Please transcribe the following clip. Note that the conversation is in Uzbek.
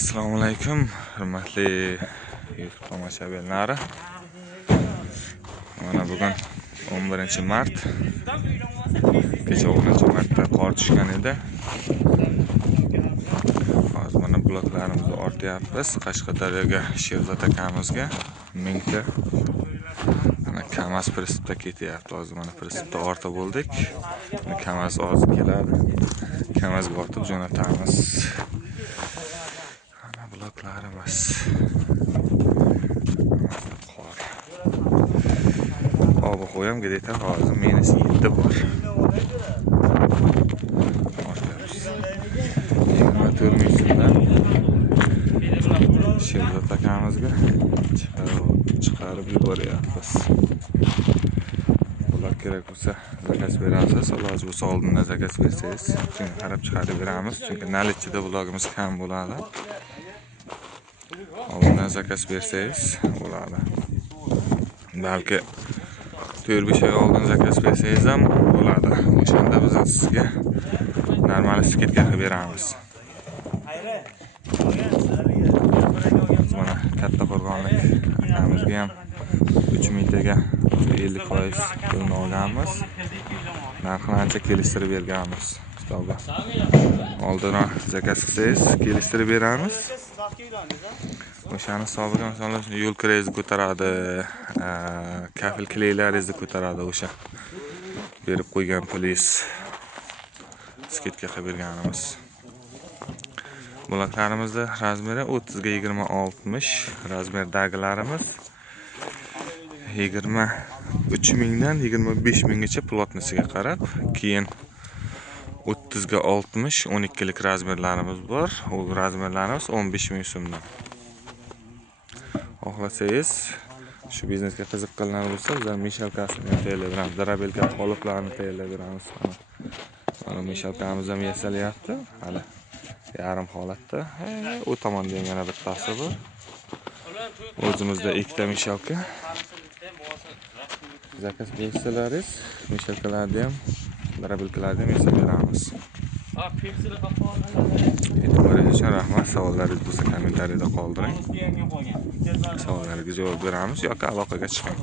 Assalomu alaykum, hurmatli YouTube tomoshabinlari. Mana bugun 11-mart. Kecha 10-martda qor tushgan edi. Hozir mana bloklarimizni ortyapmiz. Qashqadaryoga Sherzod akamizga mingta. Mana Kamaz pristda ketyapti. Hozir mana pristda orta bo'ldik. Kamaz hozir keladi. Kamazga ortib jo'natamiz. Bloklarimiz qor. Havo qo'yam gideta hozir -7 bor. 24 ming so'mdan Sherzod akamizga chiqarib yuboryapmiz. Bular kerak bo'lsa zakaz berasiz, iloji bo'lsa oldindan zakaz bersangiz, keyin qarab chiqarib beramiz. Chunki nalichida vlogimiz kam bo'ladi. Oldindan zakaz bersangiz bo'ladi. Balki 4-5 oy oldin zakaz bersangiz ham bo'ladi. O'shanda biz sizga normal skidka qilib beramiz. Mana katta qo'rg'onlik akamizga ham 3 mingtaga 50% pulni olganmiz. Narxini ancha kelishtirib berganmiz. Kitobi. Oldinroq zakaz qilsangiz kelishtirib beramiz. O'shani hisobiga masalan yo'l kiragingizni ko'taradi, kafil klaylaringizni ko'taradi o'sha berib qo'ygan pulingiz. Skidka qilib berganimiz. Bloklarimizda razmeri 30 ga 20-60 razmerdagilarimiz 23 mingdan 25 minggacha plotnisiga qarab, keyin 30 ga 60 12 lik razmerlarimiz bor. O razmerlarimiz 15 ming so'mdan. Xohlasangiz shu biznesga qiziqqanlar bo'lsa, bizlar mishalkasini tayyorlab beramiz. Darabelka qoliplarni tayyorlab beramiz. Mana mishalkamiz ham yasalyapti. Hali yarim holatda. U tomonda ham yana bittasi bor. O'zimizda ikkita mishalka. Zakaz bersalaringiz, mishalkalarni ham, darabelkalarni ham yasab beramiz. E'tiboringiz uchun rahmat. Savollaringiz bo'lsa kommentariyada qoldiring. Savollaringizga javob beramiz yoki aloqaga chiqing.